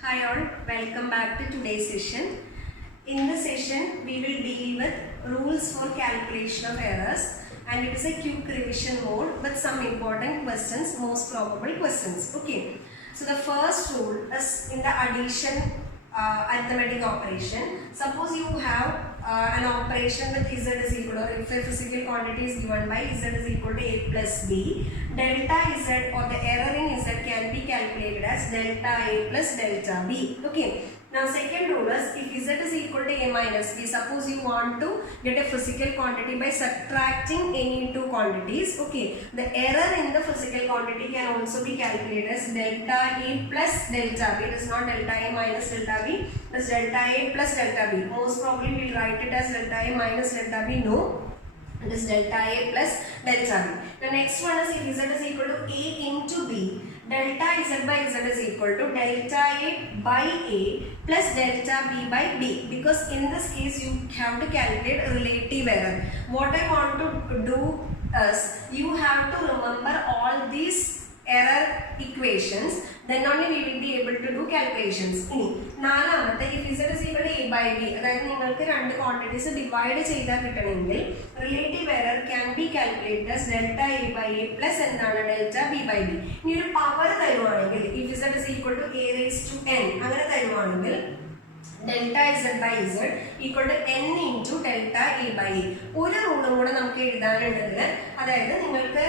Hi all, welcome back to today's session. In this session, we will deal with rules for calculation of errors, and it is a quick revision mode with some important questions, most probable questions. Okay, so the first rule is in the addition arithmetic operation. Suppose you have an operation with z is equal to, if a physical quantity is given by z is equal to a plus b, delta z or the error in z can be calculated as delta a plus delta b. Okay. Now second rule is if z is equal to a minus b, suppose you want to get a physical quantity by subtracting any two quantities. Okay, the error in the physical quantity can also be calculated as delta a plus delta b. It is not delta a minus delta b, it is delta a plus delta b. Most probably we will write it as delta a minus delta b. No, it is delta a plus delta b. The next one is if z is equal to a into b, delta z by z is equal to delta a by a plus delta b by b, because in this case you have to calculate relative error. What I want to do is you have to remember all these error equations, then only we will be able to do calculations. നാലാമത്തെ if z is equal to a by b, അതായത് നിങ്ങൾക്ക് രണ്ട് quantities divide ചെയ്താൽ കിട്ടണമെങ്കിൽ relative error can be calculated as delta a by a plus എന്താണ് delta b by b. ഇനി ഒരു power തരുവാണെങ്കിൽ if z is equal to a raised to n അങ്ങനെ തരുവാണെങ്കിൽ delta z by z equal to n into delta a by a. ഒരു റൂളും കൂടെ നമുക്ക് എഴുതാനുണ്ടെങ്കിൽ, അതായത് നിങ്ങൾക്ക്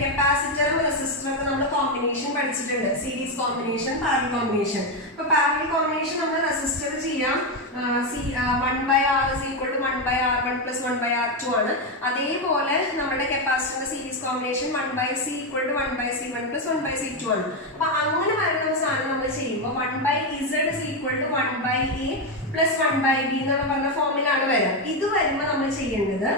കപ്പാസിറ്ററും റെസിസ്റ്ററും ഒക്കെ നമ്മൾ കോമ്പിനേഷൻ പഠിച്ചിട്ടുണ്ട്, സീരീസ് കോമ്പിനേഷൻ, പാരലൽ കോമ്പിനേഷൻ. ഇപ്പൊ പാരലൽ കോമ്പിനേഷൻ നമ്മൾ റെസിസ്റ്റർ ചെയ്യാം 1 by r is equal to 1 by r1 plus 1 by r2 ആണ്. അതേപോലെ നമ്മുടെ കപ്പാസിറ്ററിന്റെ series combination 1 by c equal to 1 by c1 plus 1 by c2 ആണ്. അപ്പൊ അങ്ങനെ വരുന്ന സാധനം നമ്മൾ ചെയ്യുമ്പോൾ 1 by z is equal to 1 by a plus 1 by b എന്നുള്ള പറഞ്ഞ ഫോമിലാണ് വരിക. ഇത് വരുമ്പോൾ നമ്മൾ ചെയ്യേണ്ടത്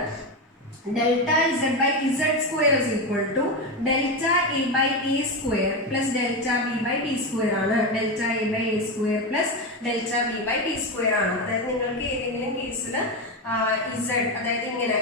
delta z by z square is equal to delta a by a square plus delta b by b square ആണ്. delta a by a square plus delta b by b square ആണ്. അതായത് നിങ്ങൾക്ക് ഏതെങ്കിലും കേസിൽ z, അതായത് ഇങ്ങനെ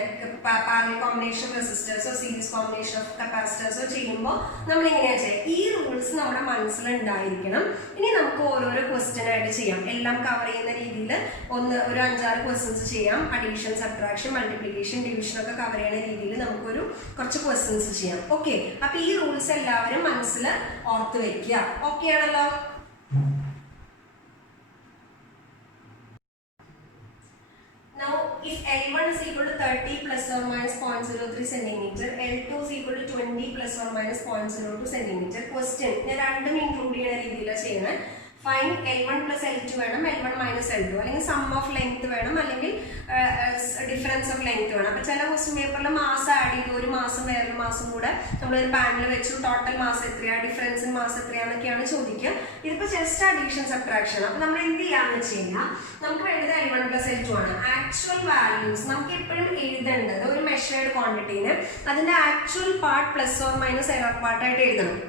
parallel combination റെസിസ്റ്റേഴ്സോ series combination of കപ്പാസിറ്റേഴ്സോ ചെയ്യുമ്പോൾ നമ്മൾ ഇങ്ങനെയാണ് ചെയ്യുക. ഈ റൂൾസ് നമ്മുടെ മനസ്സിലുണ്ടായിരിക്കണം. ഇനി നമുക്ക് ഓരോരോ ക്വസ്റ്റ്യൻ ആയിട്ട് ചെയ്യാം, എല്ലാം കവർ ചെയ്യുന്ന രീതിയിൽ ഒരു 5-6 ക്വസ്റ്റ്യൻസ് ചെയ്യാം. അഡീഷൻ, സബ്ട്രാക്ഷൻ, മൾട്ടിപ്ലിക്കേഷൻ, ഡിവിഷൻ ഒക്കെ കവർ ചെയ്യുന്ന രീതിയിൽ നമുക്കൊരു കുറച്ച് ക്വസ്റ്റ്യൻസ് ചെയ്യാം. ഓക്കെ, അപ്പൊ ഈ റൂൾസ് എല്ലാവരും മനസ്സിൽ ഓർത്ത് വെക്കുക. ഓക്കെ ആണല്ലോ? Now, if L1 is equal to 30 plus or minus 0.03 centimeter, L2 is equal to 20 plus or minus 0.02 centimeter. Question, ഞാൻ രണ്ടും ഇൻക്ലൂഡ് ചെയ്യുന്ന രീതിയിലാണ് ചെയ്യുന്നത്. ഫൈൻ L1 plus L2 വേണം, L1 minus L2, അല്ലെങ്കിൽ സം ഓഫ് ലെങ്ത് വേണം, അല്ലെങ്കിൽ ഡിഫറൻസ് ഓഫ് ലെങ്ത് വേണം. അപ്പൊ ചില ക്വസ്റ്റ്യൻ പേപ്പറിൽ മാസം ആഡ് ചെയ്തു, ഒരു മാസം വേറൊരു മാസം കൂടെ നമ്മളൊരു പാനൽ വെച്ചു, ടോട്ടൽ മാസം എത്രയാണ്, ഡിഫറൻസ് ഇൻ മാസം എത്രയാന്നൊക്കെയാണ് ചോദിക്കുക. ഇതിപ്പോ ജസ്റ്റ് അഡീഷൻ, സബ്ട്രാക്ഷൻ. അപ്പൊ നമ്മൾ എന്ത് ചെയ്യാന്ന് വെച്ച് കഴിഞ്ഞാൽ നമുക്ക് വേണ്ടത് L1 plus L2 ആണ്. ആക്ച്വൽ വാല്യൂസ് നമുക്ക് എപ്പോഴും എഴുതേണ്ടത് ഒരു മെഷേർഡ് ക്വാണ്ടിറ്റീന് അതിന്റെ actual part plus or minus error പാർട്ടായിട്ട് എഴുതണം.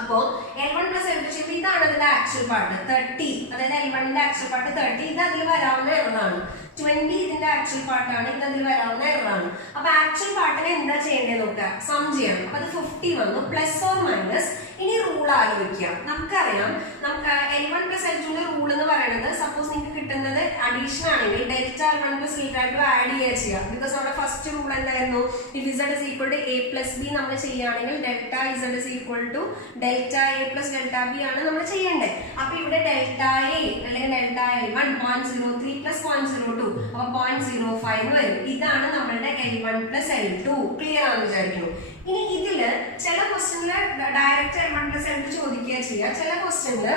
അപ്പോ L1 plus L2 ചെയ്യുമ്പോൾ ഇതാണ് അതിന്റെ ആക്ച്വൽ പാർട്ട് 30, അതായത് L1 ന്റെ ആക്ച്വൽ പാർട്ട് 30, ഇത് അതിൽ വരാവുന്ന എററാണ്. 20 ഇതിന്റെ ആക്ച്വൽ പാർട്ടാണ്, ഇത് അതിൽ വരാവുന്ന എററാണ്. അപ്പൊ ആക്ച്വൽ പാർട്ടിനെ എന്താ ചെയ്യേണ്ടത് നോക്കുക, സം ചെയ്യണം. അപ്പൊ അത് 50 വന്നു, പ്ലസ് ഓർ മൈനസ്. ഇനി റൂൾ ആലോചിക്കാം. നമുക്കറിയാം, നമുക്ക് L1 plus L2 ന്റെ റൂൾ എന്ന് പറയുന്നത്, സപ്പോസ് നിങ്ങൾക്ക് കിട്ടുന്നത് അഡീഷൻ ആണെങ്കിൽ delta L1 plus L2 add ചെയ്യുക. ബിക്കോസ് നമ്മുടെ ഫസ്റ്റ് റൂൾ എന്തായിരുന്നു, if z is equal to a plus b നമ്മൾ ചെയ്യുകയാണെങ്കിൽ delta z is equal to delta a plus delta b ആണ് നമ്മൾ ചെയ്യേണ്ടത്. അപ്പൊ ഇവിടെ ഡെൽറ്റ a അല്ലെങ്കിൽ ഡെൽറ്റ L1 0.03 plus 0.02, അപ്പൊ 0.05 വരും. ഇതാണ് നമ്മളുടെ L1 plus L2. ക്ലിയർ ആണെന്ന് വിചാരിക്കുന്നു. ഇനി ഇതില് ചില ക്വസ്റ്റ്യനില് ഡയറക്റ്റ് L1 plus L2 ചോദിക്കുക ചെയ്യുക. ചില ക്വസ്റ്റ്യനില്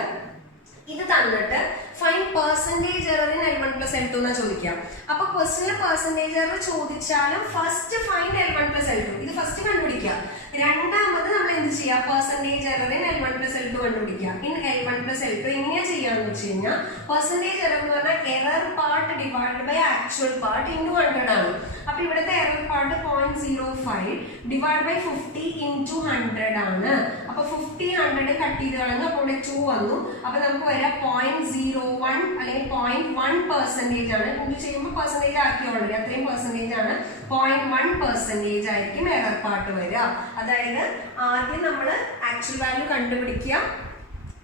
ഇത് തന്നിട്ട് fine percentage error in L1 plus L2 എന്നാ ചോദിക്കാം. അപ്പൊ ക്വസ്റ്റ്യനിൽ പെർസെന്റേജ് എറർ ചോദിച്ചാലും first fine L1 plus L2, ഇത് ഫസ്റ്റ് കണ്ടുപിടിക്കുക. രണ്ടാമത് നമ്മൾ എന്ത് ചെയ്യുക, percentage error in L1 plus L2 കണ്ടുപിടിക്കുക. ഇൻ L1 plus L2 എങ്ങനെയാ ചെയ്യാന്ന് വെച്ച് കഴിഞ്ഞാൽ, പെർസെന്റേജ് എറർ എന്ന് പറഞ്ഞാൽ error part divide by actual part into 100 ആണ്. അപ്പൊ ഇവിടുത്തെ error part 0.05 divide by 50 into 100 ആണ്. അപ്പൊ 50 100 കട്ട് ചെയ്ത് കളഞ്ഞു, അപ്പോൾ ഇവിടെ 2 വന്നു. അപ്പൊ നമുക്ക് വരാം 0.01 അല്ലെങ്കിൽ 0.1% ആണ്. ഇൻറ്റു ചെയ്യുമ്പോൾ പെർസെന്റേജ് ആക്കി ഓൾറെഡി അത്രയും പെർസെന്റേജ് ആണ്, 0.1% ആയിരിക്കും എറർ പാർട്ട് വരിക. അതായത് ആദ്യം നമ്മൾ ആക്ച്വൽ വാല്യൂ കണ്ടുപിടിക്കുക,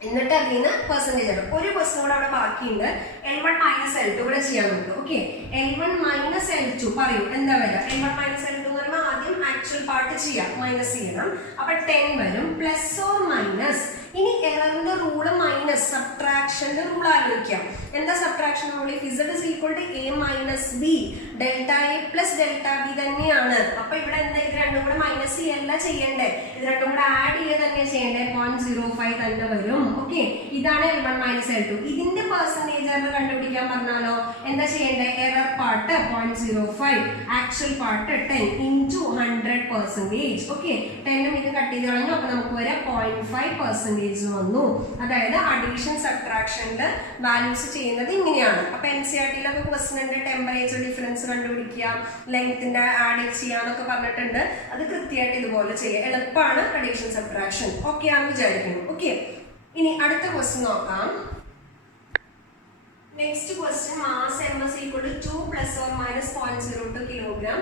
എന്നിട്ട് അതിൽ നിന്ന് പെർസെൻറ്റേജ് ആണ്. ഒരു ക്വസ്റ്റ്യൻ കൂടെ അവിടെ ബാക്കിയുണ്ട്. L1 മൈനസ് L2 കൂടെ ചെയ്യാൻ നോക്കുക. ഓക്കെ, L1 മൈനസ് L2 പറയൂ എന്താ വരിക? L1 മൈനസ് L2 എന്ന് പറയുമ്പോൾ ആദ്യം ആക്ച്വൽ പാർട്ട് ചെയ്യാം, മൈനസ് ചെയ്യണം. അപ്പൊ 10 വരും. പ്ലസ് ഓർ മൈനസ്, ഇനി എററിന്റെ റൂള് മൈനസ് സബ്ട്രാക്ഷന്റെ റൂൾ ആലോചിക്കാം. എന്താ subtraction rule? If Z is equal to A minus B, delta A plus delta B തന്നെയാണ്. അപ്പൊ ഇവിടെ എന്താ, ഇത് രണ്ടും കൂടെ മൈനസ് ചെയ്യല്ല ചെയ്യണ്ടേ, ഇത് രണ്ടും കൂടെ ആഡ് ചെയ്യുക തന്നെ ചെയ്യണ്ടേ. 0.05 തന്നെ വരും. ഓക്കെ, ഇതാണ് L1 മൈനസ് L2. ഇതിന്റെ പെർസെന്റേജ് എറർ കണ്ടുപിടിക്കാൻ പറഞ്ഞാലോ എന്താ ചെയ്യണ്ടേ? Error part 0.05, actual part 10 into 100%. Okay, 10 ഇത് കട്ട് ചെയ്ത് കളഞ്ഞു. അപ്പൊ നമുക്ക് വരെ 0.5% വന്നു. അതായത് അഡീഷൻ സബ്ട്രാക്ഷനില് വാല്യൂസ് ചെയ്യുന്നത് ഇങ്ങനെയാണ്. അപ്പൊ NCERT-ലൊക്കെ ക്വസ്റ്റ്യൻ ഉണ്ട്, ടെമ്പറേച്ചർ ഡിഫറൻസ് കണ്ടുപിടിക്കുക, ലെങ്ത്തിന്റെ ആഡ് ചെയ്യാന്നൊക്കെ പറഞ്ഞിട്ടുണ്ട്. അത് കൃത്യമായിട്ട് ഇതുപോലെ ചെയ്യുക. എളുപ്പമാണ് അഡീഷൻ സബ്ട്രാക്ഷൻ. ഓക്കെ ആണെന്ന് വിചാരിക്കുന്നു. ഓക്കെ, ഇനി അടുത്ത ക്വസ്റ്റ്യൻ നോക്കാം. Next question, mass M is equal to 2 plus or minus 0.02 kilogram,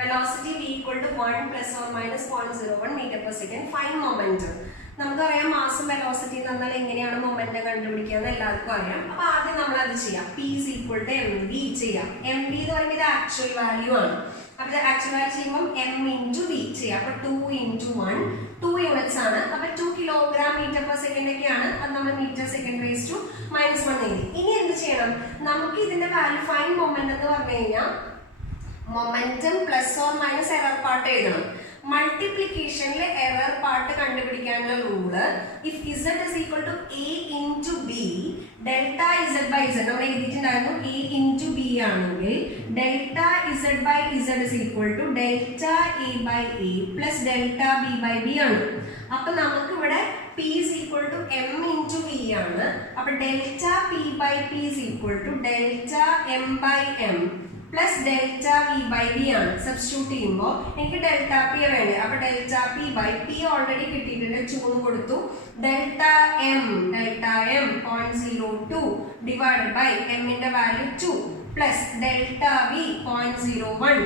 velocity V equal to 1 plus or minus 0.01 meter per second, find momentum. നമുക്കറിയാം മാസും വെലോസിറ്റി തന്നാൽ എങ്ങനെയാണ് മൊമെന്റം കണ്ടുപിടിക്കുക എന്ന് എല്ലാവർക്കും അറിയാം. അപ്പൊ ആദ്യം നമ്മൾ അത് ചെയ്യാം. P is equal to mv ചെയ്യാം. mv എന്ന് പറയുമ്പോൾ ഇത് ആക്ച്വൽ വാല്യൂ ആണ്. അപ്പൊ ആക്ച്വൽ വാല്യൂ ചെയ്യുമ്പോൾ m into v ചെയ്യാം. അപ്പൊ 2 into 1, 2 യൂണിറ്റ്സ് ആണ്. അപ്പൊ 2 കിലോഗ്രാം മീറ്റർ പെർ സെക്കൻഡ് ഒക്കെയാണ്. അത് നമ്മൾ മീറ്റർ സെക്കൻഡ് റേസ് ടു -1 എഴുതി. ഇനി എന്ത് ചെയ്യണം? നമുക്ക് ഇതിന്റെ വാല്യൂ ഫൈൻ മൊമെന്റ് എന്ന് പറഞ്ഞു കഴിഞ്ഞാൽ momentum plus or minus error part എഴുതണം. മൾട്ടിപ്ലിക്കേഷനിലെ എറർ പാർട്ട് കണ്ടുപിടിക്കാനുള്ള rule, if Z is equal to A into B, delta Z by Z നമ്മൾ എഴുതിയിട്ടുണ്ടായിരുന്നു. A into B ആണെങ്കിൽ delta Z by Z is equal to delta A by A plus delta B by B ആണ്. അപ്പൊ നമുക്ക് ഇവിടെ P is equal to M into V ആണ്. അപ്പൊ delta P by P is equal to delta M by M plus delta V by B ആണ്. Substitute ചെയ്യുമ്പോൾ എനിക്ക് delta P വേണ്ടേ. അപ്പൊ delta P by P already കിട്ടിയിട്ടുണ്ട്, 2 കൊടുത്തു. Delta M 0.02 divide by എമ്മിന്റെ വാല്യൂ 2 പ്ലസ് ഡെൽറ്റ വി 0.01,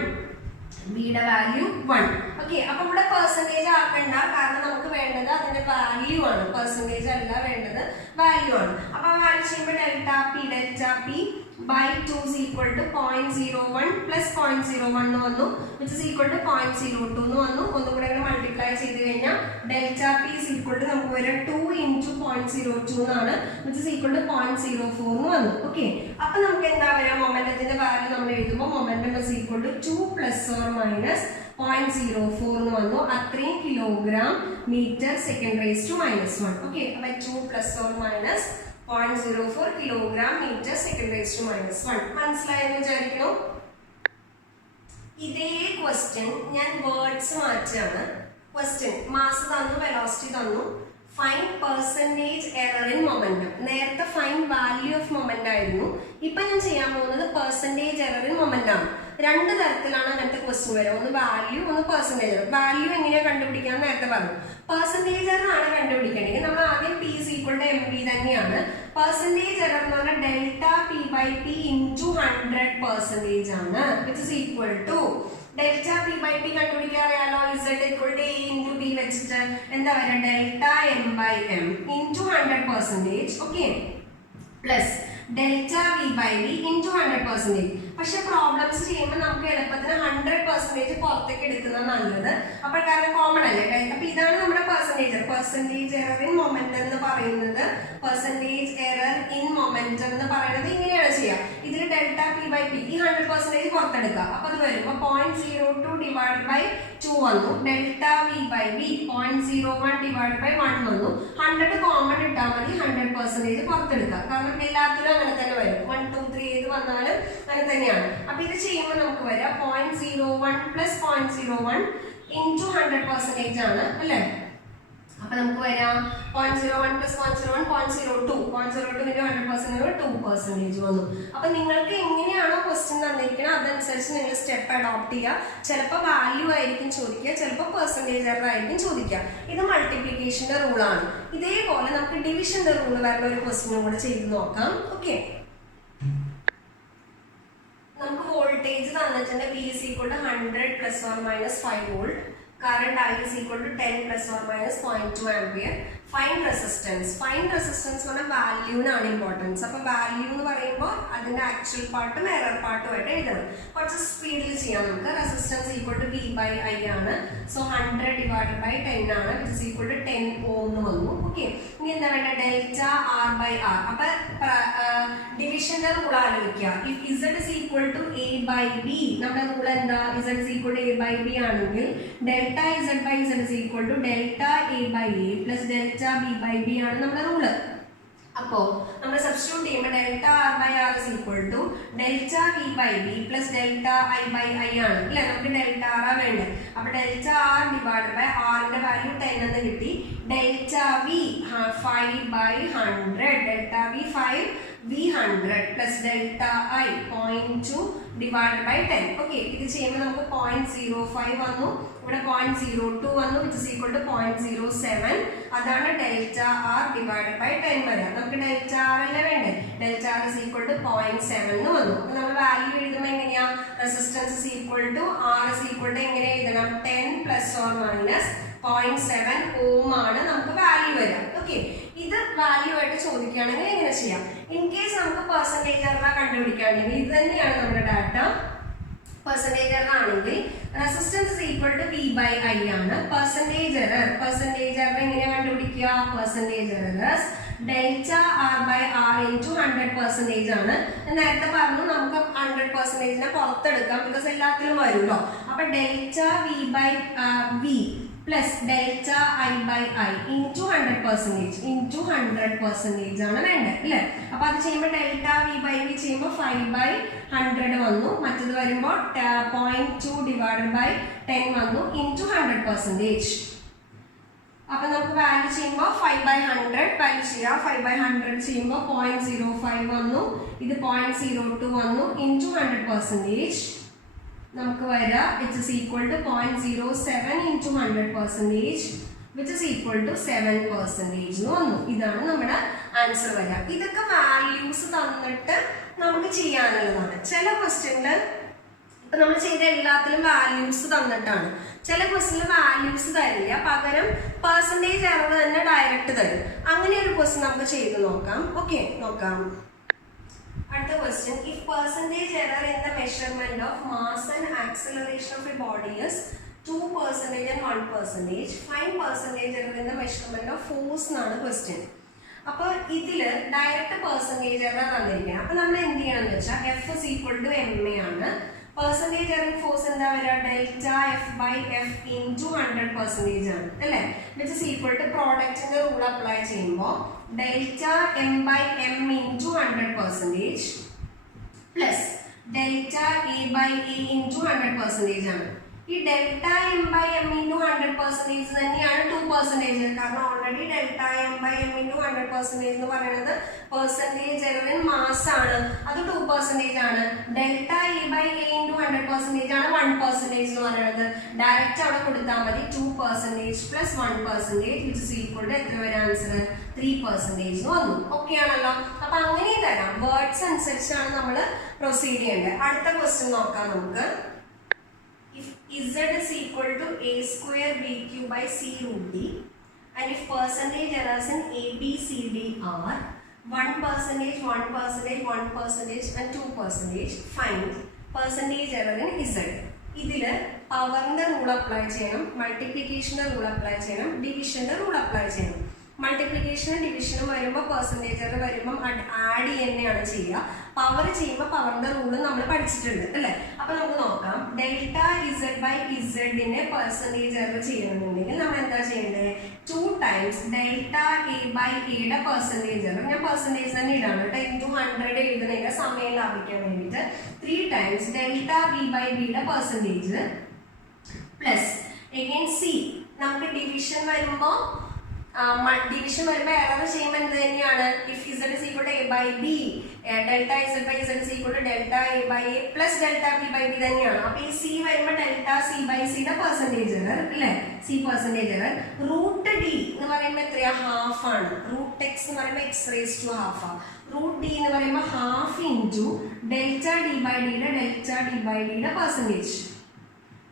ബിയുടെ value 1. Okay, അപ്പൊ ഇവിടെ പെർസെന്റേജ് ആക്കണ്ട, കാരണം നമുക്ക് വേണ്ടത് അതിന്റെ വാല്യൂ ആണ്, പെർസെന്റേജ് അല്ല വേണ്ടത്, വാല്യൂ ആണ്. അപ്പൊ വാല്യൂ ചെയ്യുമ്പോൾ delta P by 2 is equal to 0.01 plus 0.01 എന്ന് വന്നു, which is equal to 0.02 എന്ന് വന്നു. ഒന്നുകൂടെ മൾട്ടിപ്ലൈ ചെയ്ത് കഴിഞ്ഞാൽ delta P is equal to നമുക്ക് വരാം 2 into 0.02 എന്നാണ്, which is equal to 0.04 എന്ന് വന്നു. ഓക്കെ, അപ്പൊ നമുക്ക് എന്താ വരാം? മൊമെന്റത്തിന്റെ വാല്യൂ നമ്മൾ എഴുതുമ്പോൾ momentum is equal to 2 plus or minus 0.04 എന്ന് വന്നു. അത്രയും kilogram metre second raise to -1. Okay, അപ്പൊ 2 plus or minus 0.04 kilogram metre second raise to -1. മനസ്സിലായെന്ന് വിചാരിക്കുന്നു. ഇതേ ക്വസ്റ്റ്യൻ ഞാൻ വേർഡ്സ് മാറ്റാണ്. ക്വസ്റ്റ്യൻ മാസ് തന്നു, വെലോസിറ്റി തന്നു, find percentage error in momentum. നേരത്തെ ഫൈൻ വാല്യൂ ഓഫ് മൊമെന്റ് ആയിരുന്നു. ഇപ്പൊ ഞാൻ ചെയ്യാൻ പോകുന്നത് പെർസെന്റേജ് എറർ ഇൻ മൊമെന്റ് ആണ്. രണ്ട് തരത്തിലാണ് അങ്ങനത്തെ ക്വസ്റ്റ്യൻ വരിക, ഒന്ന് വാല്യൂ, ഒന്ന് പെർസെന്റേജ് എറർ. വാല്യൂ എങ്ങനെയാ കണ്ടുപിടിക്കാൻ നേരത്തെ പറഞ്ഞു. പെർസെന്റേജ് എറർ ആണ് കണ്ടുപിടിക്കേണ്ടത്. നമ്മൾ ആദ്യം P is equal to mv തന്നെയാണ്. പെർസെന്റേജ് എറർ എന്ന് പറഞ്ഞാൽ delta P by P into 100% ആണ്, which is equal to delta P by P കണ്ടുപിടിക്കാൻ അറിയാലോ. Z equal to A into B വെച്ചിട്ട് എന്താ പറയുക? Delta M by M into 100%. Okay, plus delta V by V into 100%. പക്ഷെ problems ചെയ്യുമ്പോൾ നമുക്ക് എളുപ്പത്തിന് 100% പുറത്തേക്ക് എടുക്കുന്നത് നല്ലത്. അപ്പോൾ കാരണം കോമൺ അല്ലേ. അപ്പൊ ഇതാണ് നമ്മുടെ പെർസെന്റേജ് എറർ ഇൻ മൊമെന്റം എന്ന് പറയുന്നത്. പെർസെന്റേജ് എറർ ഇൻ മൊമെന്റം എന്ന് പറയുന്നത് ഇങ്ങനെയാണ് ചെയ്യുക. ഇതിൽ ഡെൽറ്റ പി ബൈ പി ഈ 100% പുറത്തെടുക്കുക. അപ്പൊ അത് വരുമ്പോൾ 0.02 ഡിവൈഡ് ബൈ 2 വന്നു. Delta V by V 0.01 divide by 1 വന്നു. 100 കോമൺ ഇട്ടാൽ മതി, 100% പുറത്തെടുക്കുക. കാരണം എല്ലാത്തിലും അങ്ങനെ തന്നെ വരും. 1, 2, 3 ഏത് വന്നാലും അങ്ങനെ തന്നെയാണ്. അപ്പൊ ഇത് ചെയ്യുമ്പോൾ നമുക്ക് വരാം 0.01 പ്ലസ് 0.01 ഇൻറ്റു 100% ആണ് അല്ലേ. അപ്പൊ നമുക്ക് വരാം 0.01 പ്ലസ് 0.01 0.02 0.02 100% 2% വന്നു. അപ്പൊ നിങ്ങൾക്ക് എങ്ങനെയാണോ ക്വസ്റ്റ്യൻ തന്നിരിക്കുന്നത് അതനുസരിച്ച് നിങ്ങൾ സ്റ്റെപ്പ് അഡോപ്റ്റ് ചെയ്യുക. ചിലപ്പോൾ വാല്യൂ ആയിരിക്കും ചോദിക്കുക, ചിലപ്പോൾ പെർസെന്റേജ് എറർ ആയിരിക്കും ചോദിക്കുക. ഇത് മൾട്ടിപ്ലിക്കേഷന്റെ റൂളാണ്. ഇതേപോലെ നമുക്ക് ഡിവിഷന്റെ റൂൾ വരുന്ന ഒരു ക്വസ്റ്റ്യനും കൂടെ ചെയ്ത് നോക്കാം. ഓക്കെ, നമുക്ക് വോൾട്ടേജ് തന്നിട്ടുണ്ട്. V is equal to 100 plus or minus 5 volt. Current I is equal to 10 plus or minus 0.2 ampere. Find resistance പറഞ്ഞാൽ വാല്യൂവിനാണ് ഇമ്പോർട്ടൻസ്. അപ്പൊ വാല്യൂ എന്ന് പറയുമ്പോൾ അതിന്റെ ആക്ച്വൽ പാർട്ടും എറർ പാർട്ടുമായിട്ട് എഴുതണം. കുറച്ച് സ്പീഡിൽ ചെയ്യാം നമുക്ക്. Resistance equal to V by I ആണ്. സോ 100 ഡിവൈഡഡ് ബൈ 10 ആണ്, which is equal to 10 ohm എന്ന് വന്നു. ഓക്കെ, ഇനി എന്താ വേണ്ട? Delta R by R. അപ്പൊ ഡിവിഷന്റെ റൂൾ ആലോചിക്കുക. If Z is equal to A by B, നമ്മുടെ റൂൾ എന്താ? Z is equal to A by B ആണെങ്കിൽ delta Z by Z is equal to delta A by A plus delta B by B ആണ് നമ്മുടെ rule. അപ്പോ നമ്മൾ substitute ചെയ്യുമ്പോൾ delta R by R is equal to delta V by B plus delta I by I ആണ് അല്ലെ? നമുക്ക് delta R ആ വേണ്ടത്. അപ്പൊ delta R divided by R ന്റെ വാല്യൂ 10 എന്ന് കിട്ടി. Delta V 5 by 100, delta V 5 V100 plus delta I 0.2 divided by 10. Okay, ഇത് ചെയ്യുമ്പോൾ നമുക്ക് 0.05 വന്നു, ഇവിടെ 0.02 വന്നു, വിച്ച് ഇസ് ഈക്വൽ ടു 0.07. അതാണ് ഡെൽറ്റ R ഡിവൈഡഡ് ബൈ 10 വരിക. നമുക്ക് ഡെൽറ്റ R അല്ലേ വേണ്ടേ? Delta R is equal to 0.7 എന്ന് വന്നു. അപ്പൊ നമ്മൾ വാല്യൂ എഴുതുമ്പോൾ എങ്ങനെയാ? Resistance is equal to R is equal to എങ്ങനെ എഴുതണം? 10 പ്ലസ് ഓർ മൈനസ് 0.7 ohm ആണ് നമുക്ക് വാല്യൂ വരിക. ഓക്കെ, ഇത് വാല്യൂ ആയിട്ട് ചോദിക്കുകയാണെങ്കിൽ എങ്ങനെ ചെയ്യാം? ഇൻ കേസ് നമുക്ക് പെർസെന്റേജ് എറർ കണ്ടുപിടിക്കുകയാണെങ്കിൽ ഇത് തന്നെയാണ് നമ്മുടെ ഡാറ്റ. പെർസെന്റേജ് എറർ ആണെങ്കിൽ resistance is equal to V by I ആണ്. പെർസെന്റേജ് എറർ എങ്ങനെയാണ് കണ്ടുപിടിക്കുക? Percentage error delta R by R into 100% ആണ്. നേരത്തെ പറഞ്ഞു നമുക്ക് 100%നെ പുറത്തെടുക്കാം, ബിക്കോസ് എല്ലാത്തിലും വരുമല്ലോ. അപ്പൊ delta V by V plus delta I by I into 100% ആണ് വേണ്ടത് അല്ലേ? അപ്പൊ അത് ചെയ്യുമ്പോൾ ഡെൽറ്റ V by V ചെയ്യുമ്പോൾ 5 by 100 വന്നു, മറ്റത് വരുമ്പോൾ 0.2 ഡിവൈഡഡ് ബൈ 10 വന്നു into 100%. അപ്പൊ നമുക്ക് വാല്യൂ ചെയ്യുമ്പോൾ 5 by 100 വാല്യൂ ചെയ്യാം. 5 by 100 ചെയ്യുമ്പോൾ 0.05 വന്നു, ഇത് 0.02 വന്നു into 100%. നമുക്ക് വരിക it is equal to 0.07 into 100%, which is equal to 7% എന്ന് വന്നു. ഇതാണ് നമ്മുടെ ആൻസർ വരിക. ഇതൊക്കെ വാല്യൂസ് തന്നിട്ട് നമുക്ക് ചെയ്യാനുള്ളതാണ്. ചില ക്വസ്റ്റ്യനിൽ ഇപ്പൊ നമ്മൾ ചെയ്ത എല്ലാത്തിലും വാല്യൂസ് തന്നിട്ടാണ്. ചില ക്വസ്റ്റ്യനിൽ വാല്യൂസ് തരില്ല, പകരം പെർസെന്റേജ് എറർ തന്നെ ഡയറക്റ്റ് തരും. അങ്ങനെ ഒരു ക്വസ്റ്റ്യൻ നമുക്ക് ചെയ്ത് നോക്കാം. ഓക്കെ, നോക്കാം. അടുത്ത question, if percentage error in the measurement of mass and acceleration of A body is 2% and 1%, find percentage error in the measurement of force എന്നാണ് ക്വസ്റ്റ്യൻ. അപ്പൊ ഇതില് ഡയറക്റ്റ് പെർസെന്റേജ് എറർ തന്നിരിക്കണം. അപ്പൊ നമ്മൾ എന്ത് ചെയ്യണം എന്ന് വെച്ചാൽ F is equal to MA ആണ്. പെർസെന്റേജ് എറർ ഫോഴ്സ് എന്താ വരിക? Delta F by F into 100% ആണ് അല്ലെ? വിച്ച് ഇസ് ഈക്വൽ ടു പ്രോഡക്റ്റിന്റെ റൂൾ അപ്ലൈ ചെയ്യുമ്പോൾ delta M by M into 100% plus delta A by A into 100% ആണ്. ഈ delta M by M into 100% തന്നെയാണ് 2%. കാരണം already delta M by M into 100% എന്ന് പറയുന്നത് പെർസെന്റേജ് എറർ ഇൻ മാസ് ആണ്, അത് 2% ആണ്. Delta A by A into 100% ആണ് 1% എന്ന് പറയുന്നത്. ഡയറക്റ്റ് അവിടെ കൊടുത്താൽ മതി 2% plus 1%, which is equal to എത്ര വരെ ആൻസർ? 3% എന്ന് വന്നു. ഓക്കെ ആണല്ലോ? അപ്പൊ അങ്ങനെ തരാം, വേർഡ്സ് അനുസരിച്ചാണ് നമ്മൾ പ്രൊസീഡ് ചെയ്യേണ്ടത്. അടുത്ത ക്വസ്റ്റ്യൻ നോക്കാം നമുക്ക്. If Z is equal to A square BQ by C root D, and if percentage errors in A, B, C, D are 1%, 1%, 1%, and 2%, find percentage error in Z. ഇതില് പവറിന്റെ rule apply ചെയ്യണം, മൾട്ടിപ്ലിക്കേഷന്റെ rule apply ചെയ്യണം, ഡിവിഷന്റെ rule apply ചെയ്യണം. മൾട്ടിപ്ലിക്കേഷനും ഡിവിഷനും വരുമ്പോൾ percentage error വരുമ്പോൾ add തന്നെയാണ് ചെയ്യുക. പവർ ചെയ്യുമ്പോൾ പവറിന്റെ റൂള് നമ്മൾ പഠിച്ചിട്ടുണ്ട് അല്ലെ? അപ്പൊ നമുക്ക് നോക്കാം. ഡെൽറ്റ Z by Z-നെ പെർസെന്റേജ് എറർ ചെയ്യണമെന്നുണ്ടെങ്കിൽ നമ്മൾ എന്താ ചെയ്യേണ്ടത്? 2 times ഡെൽറ്റ A by A-യുടെ പെർസെന്റേജ് എറർ, ഞാൻ പെർസെന്റേജ് തന്നെ ഇടാണ് കേട്ടോ, into 100 എഴുതുന്നില്ല സമയം ലാഭിക്കാൻ വേണ്ടിയിട്ട്. 3 times ഡെൽറ്റ B by B-യുടെ പെർസെന്റേജ് പ്ലസ് again C. നമുക്ക് ഡിവിഷൻ വരുമ്പോൾ എറർ ചെയ്യുമ്പോൾ എന്ത് തന്നെയാണ്? If Z is equal to A by B, delta Z by Z is equal to delta A by A plus delta B by B തന്നെയാണ്. അപ്പൊ ഈ C വരുമ്പോൾ delta C by C യുടെ percentage error അല്ലെ? C percentage error. Root D എന്ന് പറയുമ്പോൾ എത്രയാ? Half ആണ്. റൂട്ട് X എന്ന് പറയുമ്പോൾ X raised to half ആണ്. റൂട്ട് D എന്ന് പറയുമ്പോൾ half into delta D by D യുടെ പെർസെന്റേജ്.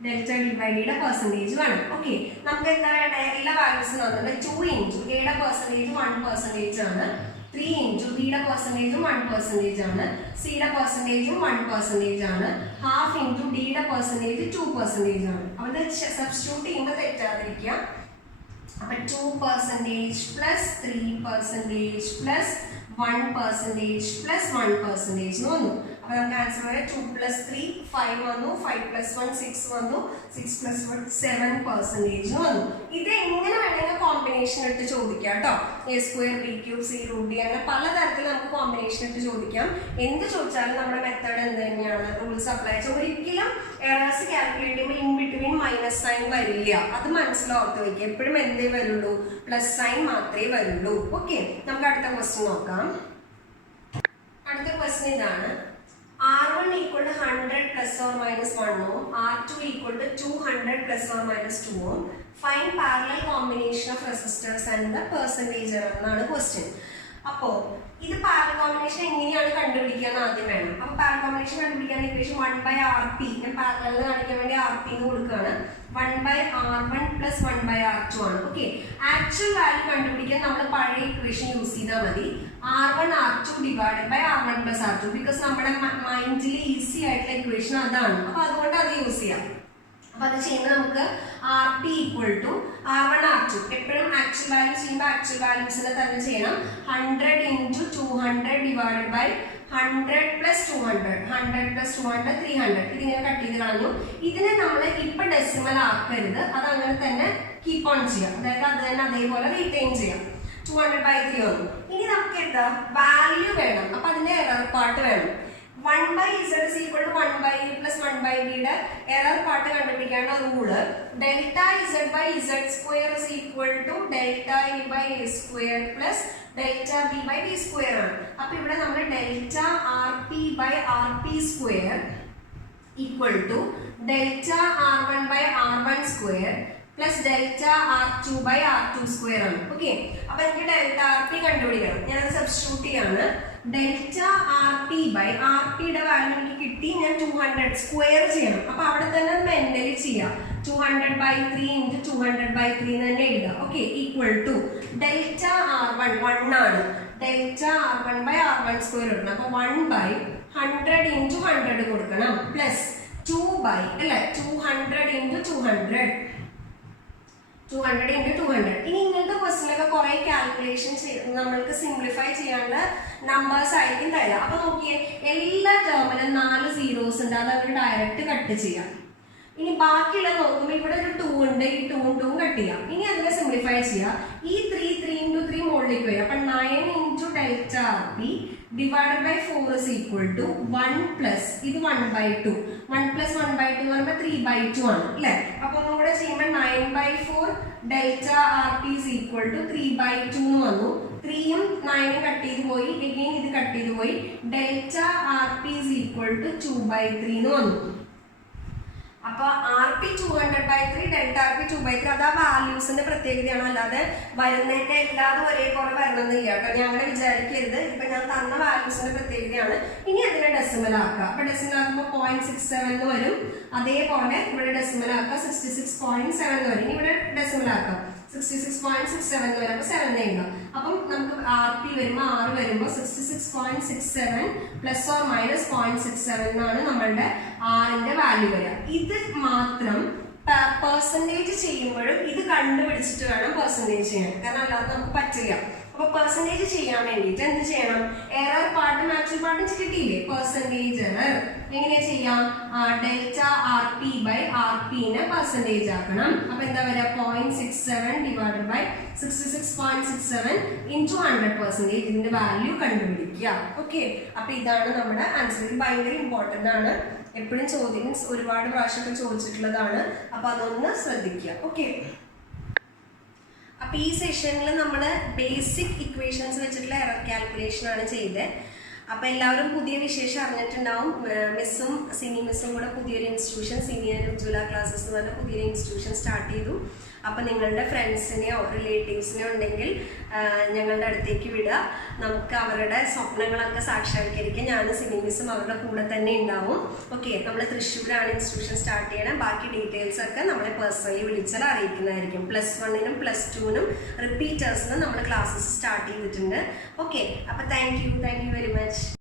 ഡെൽറ്റ ഡിവൈഡ് പെർസെൻറ്റേജ് വേണം. ഓക്കെ, നമുക്ക് എന്താ വേണ്ട? എല്ലാ വാല്യൂസും തന്നത് 2 ഇൻറ്റു എയുടെ പെർസെൻറ്റേജ് 1% ആണ്, 3 ഇൻറ്റു ബിയുടെ പെർസെൻറ്റേജും 1% ആണ്, സിയുടെ പെർസെൻറ്റേജും 1% ആണ്, ഹാഫ് ഇൻറ്റു ഡിയുടെ പെർസെൻറ്റേജ് 2% ആണ്. അപ്പോൾ ഇത് സബ്സ്റ്റിറ്റ്യൂട്ട് ചെയ്യുമ്പോൾ തെറ്റാതിരിക്കുക. അപ്പോൾ 2% പ്ലസ് 3% പ്ലസ് 1% പ്ലസ് 1% എന്ന് വന്നു. അപ്പോൾ നമുക്ക് ആൻസർ വരെ 2 പ്ലസ് 3 5 വന്നു, 5 പ്ലസ് 1 6 വന്നു, 6 പ്ലസ് 1 7% വന്നു. ഇത് എങ്ങനെ വേണമെങ്കിൽ കോമ്പിനേഷൻ ഇട്ട് ചോദിക്കാം കേട്ടോ. A square B cube C root D അങ്ങനെ പലതരത്തിൽ നമുക്ക് കോമ്പിനേഷൻ ഇട്ട് ചോദിക്കാം. എന്ത് ചോദിച്ചാലും നമ്മുടെ മെത്തേഡ് എന്ത് തന്നെയാണ്? റൂൾസ് അപ്ലൈ ചെയ്ത് ഒരിക്കലും എറേഴ്സ് കാൽക്കുലേറ്റ് ചെയ്യുമ്പോൾ ഇൻ ബിറ്റ്വീൻ മൈനസ് സൈൻ വരില്ല. അത് മനസ്സിലോർത്ത് വയ്ക്കുക. എപ്പോഴും എന്തേ വരുള്ളൂ? പ്ലസ് സൈൻ മാത്രമേ വരുള്ളൂ. ഓക്കെ, നമുക്ക് അടുത്ത ക്വസ്റ്റ്യൻ നോക്കാം. അടുത്ത ക്വസ്റ്റ്യൻ ഇതാണ്. R1 equal to 100 plus or minus 1 ohm, R2 equal to 200 plus or minus 2 ohm. Find parallel combination of resistors and the percentage എന്നാണ് ക്വസ്റ്റ്യൻ. അപ്പോൾ ഇത് പാരലൽ കോമ്പിനേഷൻ എങ്ങനെയാണ് കണ്ടുപിടിക്കുക എന്ന് ആദ്യം വേണം. അപ്പോൾ പാരലൽ കോമ്പിനേഷൻ കണ്ടുപിടിക്കാൻ ഇക്വേഷൻ 1/RP, ഞാൻ പാരലൽ കാണിക്കാൻ വേണ്ടി RP എന്ന് കൊടുക്കുകയാണ്. 1/R1 പ്ലസ് 1/R2 ആണ്. ഓക്കെ, ആക്ച്വൽ വാല്യൂ കണ്ടുപിടിക്കാൻ നമ്മൾ പഴയ ഇക്വേഷൻ യൂസ് ചെയ്താൽ മതി. R1 R2 divided by R1 plus R2, because നമ്മുടെ മൈൻഡിൽ ഈസി ആയിട്ടുള്ള ഇക്വേഷൻ അതാണ്. അപ്പോൾ അതുകൊണ്ട് അത് യൂസ് ചെയ്യാം. അപ്പോൾ അത് ചെയ്യുമ്പോൾ നമുക്ക് RP equal to R1 R2 എപ്പോഴും ആക്ച്വൽ വാല്യൂ ചെയ്യുമ്പോൾ ആക്ച്വൽ വാല്യൂസിനെ തന്നെ ചെയ്യണം. 100 into 200 divided by 100 plus 200, 100 plus 200 300. ഇതിങ്ങനെ കട്ട് ചെയ്ത് കളഞ്ഞു. ഇതിനെ നമ്മൾ ഇപ്പം ഡെസിമൽ ആക്കരുത്, അത് അങ്ങനെ തന്നെ കീപ്പ് ഓൺ ചെയ്യാം. അതായത് അത് തന്നെ അതേപോലെ റീറ്റെയിൻ ചെയ്യാം. 200/3 വന്നു. ഇനി നമുക്ക് എന്താ വാല്യൂ വേണം. അപ്പൊ അതിന്റെ എറർ പാർട്ട് വേണം. 1/z is equal to 1/a plus 1/b യുടെ എറർ പാർട്ട് കണ്ടുപിടിക്കാനുള്ള rule delta z by z square is equal to delta a by a square plus delta b by b square ആണ്. അപ്പൊ ഇവിടെ നമ്മൾ delta rp by rp square equal to delta r1 by r1 square plus delta R2 by R2 square ആണ്. Okay, അപ്പൊ എനിക്ക് delta RP കണ്ടുപിടിക്കണം. ഞാനത് substitute ചെയ്യാണ്. ഡെൽറ്റ RP by RPയുടെ വാല്യൂ എനിക്ക് കിട്ടി. ഞാൻ 200 സ്ക്വയർ ചെയ്യണം. അപ്പൊ അവിടെ തന്നെ മെന്റലി ചെയ്യാം. 200/3 ഇൻറ്റു 200/3 തന്നെ എഴുതാം. Okay, equal to delta R1 1 ആണ്. Delta R1 by R1 square കൊടുക്കണം. അപ്പൊ 1/100 ഇൻറ്റു 100 കൊടുക്കണം പ്ലസ് 2 അല്ലെ 200 ഇൻറ്റു 200 ഇൻറ്റു 200. ഇനി ഇങ്ങനത്തെ ക്വസ്റ്റ്യനൊക്കെ കുറെ കാൽക്കുലേഷൻ നമ്മൾക്ക് സിംപ്ലിഫൈ ചെയ്യാനുള്ള നമ്പേഴ്സ് ആയിരിക്കും തരിക. അപ്പൊ നോക്കിയേ, എല്ലാ ടേമിലും 4 സീറോസ് ഉണ്ട്, അത് അവർ ഡയറക്റ്റ് കട്ട് ചെയ്യാം. ഇനി ബാക്കിയുള്ള നോക്കുമ്പോൾ ഇവിടെ ഒരു 2 ഉണ്ട്, ഈ 2 കട്ട് ചെയ്യാം. ഇനി അതിനെ സിംപ്ലിഫൈ ചെയ്യാം. ഈ 3 ഇൻറ്റു 3 മുകളിലേക്ക് വരും. അപ്പൊ 9 into delta RP divided by 4 is equal to 1 plus ഇത് 1/2. 1 plus 1/2 എന്ന് പറയുമ്പോൾ 3/2 ആണ് അല്ലേ? അപ്പൊ ഒന്നുകൂടെ ചെയ്യുമ്പോൾ 9/4 delta RP is equal to 3/2 എന്ന് വന്നു. 3യും 9ഉം കട്ട് ചെയ്ത് പോയി, എഗെയിൻ ഇത് കട്ട് ചെയ്ത് പോയി. Delta RP is equal to 2/3 എന്ന് വന്നു. അപ്പൊ RP 200/3 ഡെൽറ്റ RP 2/3 അത് ആ വാല്യൂസിന്റെ പ്രത്യേകതയാണ്. അല്ലാതെ വരുന്നതിന്റെ എല്ലാതും ഒരേപോലെ വരണമെന്നില്ല കേട്ടോ. ഞങ്ങൾ വിചാരിക്കരുത്. ഇപ്പൊ ഞാൻ തന്ന വാല്യൂസിന്റെ പ്രത്യേകതയാണ്. ഇനി അതിനെ ഡെസിമൽ ആക്കുക. അപ്പൊ ഡെസിമൽ ആക്കുമ്പോൾ 0.67 എന്ന് വരും. അതേപോലെ ഇവിടെ ഡെസിമൽ ആക്കുക 66.7 എന്ന് വരും. ഇനി ഇവിടെ ഡെസിമൽ ആക്കാം 66.67 എന്ന് വരും. അപ്പൊ 7 എഴുതാം. അപ്പം നമുക്ക് RP വരുമ്പോൾ 6 വരുമ്പോൾ 66.67 പ്ലസ് ഓർ മൈനസ് 0.67 എന്നാണ് നമ്മളുടെ ആറിന്റെ വാല്യൂ വരിക. ഇത് മാത്രം പെർസെൻറ്റേജ് ചെയ്യുമ്പോഴും ഇത് കണ്ടുപിടിച്ചിട്ട് വേണം പെർസെൻറ്റേജ് ചെയ്യാൻ. കാരണം അല്ലാതെ നമുക്ക് പറ്റില്ല. അപ്പൊ പെർസെൻറ്റേജ് ചെയ്യാൻ വേണ്ടിയിട്ട് എന്ത് ചെയ്യണം? എറർ പാർട്ടും ആക്ച്വൽ പാർട്ടും കിട്ടിയില്ലേ? പെർസെൻറ്റേജ് എറർ എങ്ങനെയാ ചെയ്യാം? ഡെൽറ്റ RP by RP നെ പെർസെൻറ്റേജ് ആക്കണം. അപ്പൊ എന്താ വരിക? 0.67 ഡിവൈഡഡ് ബൈ 66.67 ഇൻറ്റു 100%. ഇതിന്റെ വാല്യൂ കണ്ടുപിടിക്കുക. ഓക്കെ, അപ്പൊ ഇതാണ് നമ്മുടെ ആൻസർ. ഇത് ഭയങ്കര ഇമ്പോർട്ടൻ്റ് ആണ്. എപ്പോഴും ചോദ്യം ഒരുപാട് പ്രാവശ്യമൊക്കെ ചോദിച്ചിട്ടുള്ളതാണ്. അപ്പൊ അതൊന്ന് ശ്രദ്ധിക്കുക. ഓക്കെ, അപ്പൊ ഈ സെഷനിൽ നമ്മൾ ബേസിക് ഇക്വേഷൻസ് വെച്ചിട്ടുള്ള എറർ കാൽക്കുലേഷൻ ആണ് ചെയ്തത്. അപ്പൊ എല്ലാവരും പുതിയ വിശേഷം അറിഞ്ഞിട്ടുണ്ടാവും. മിസ്സും സിനി മിസ്സും കൂടെ പുതിയൊരു ഇൻസ്റ്റിറ്റ്യൂഷൻ, സീനിയർ ഉജ്ജ്വല ക്ലാസ്സസ് എന്ന് പറഞ്ഞ പുതിയൊരു ഇൻസ്റ്റിറ്റ്യൂഷൻ സ്റ്റാർട്ട് ചെയ്തു. അപ്പോൾ നിങ്ങളുടെ ഫ്രണ്ട്സിനെയോ റിലേറ്റീവ്സിനെയോ ഉണ്ടെങ്കിൽ ഞങ്ങളുടെ അടുത്തേക്ക് വിടുക. നമുക്ക് അവരുടെ സ്വപ്നങ്ങളൊക്കെ സാക്ഷാത്കരിക്കാൻ ഞാനും സിമി മിസ്സും അവരുടെ കൂടെ തന്നെ ഉണ്ടാവും. ഓക്കെ, നമ്മൾ തൃശ്ശൂരാണ് ഇൻസ്റ്റിറ്റ്യൂഷൻ സ്റ്റാർട്ട് ചെയ്യണം. ബാക്കി ഡീറ്റെയിൽസ് ഒക്കെ നമ്മളെ പേഴ്സണലി വിളിച്ചാൽ അറിയിക്കുന്നതായിരിക്കും. +1-നും +2-നും റിപ്പീറ്റേഴ്സിനും നമ്മൾ ക്ലാസ്സസ് സ്റ്റാർട്ട് ചെയ്തിട്ടുണ്ട്. ഓക്കെ, അപ്പോൾ താങ്ക് യു വെരി മച്ച്.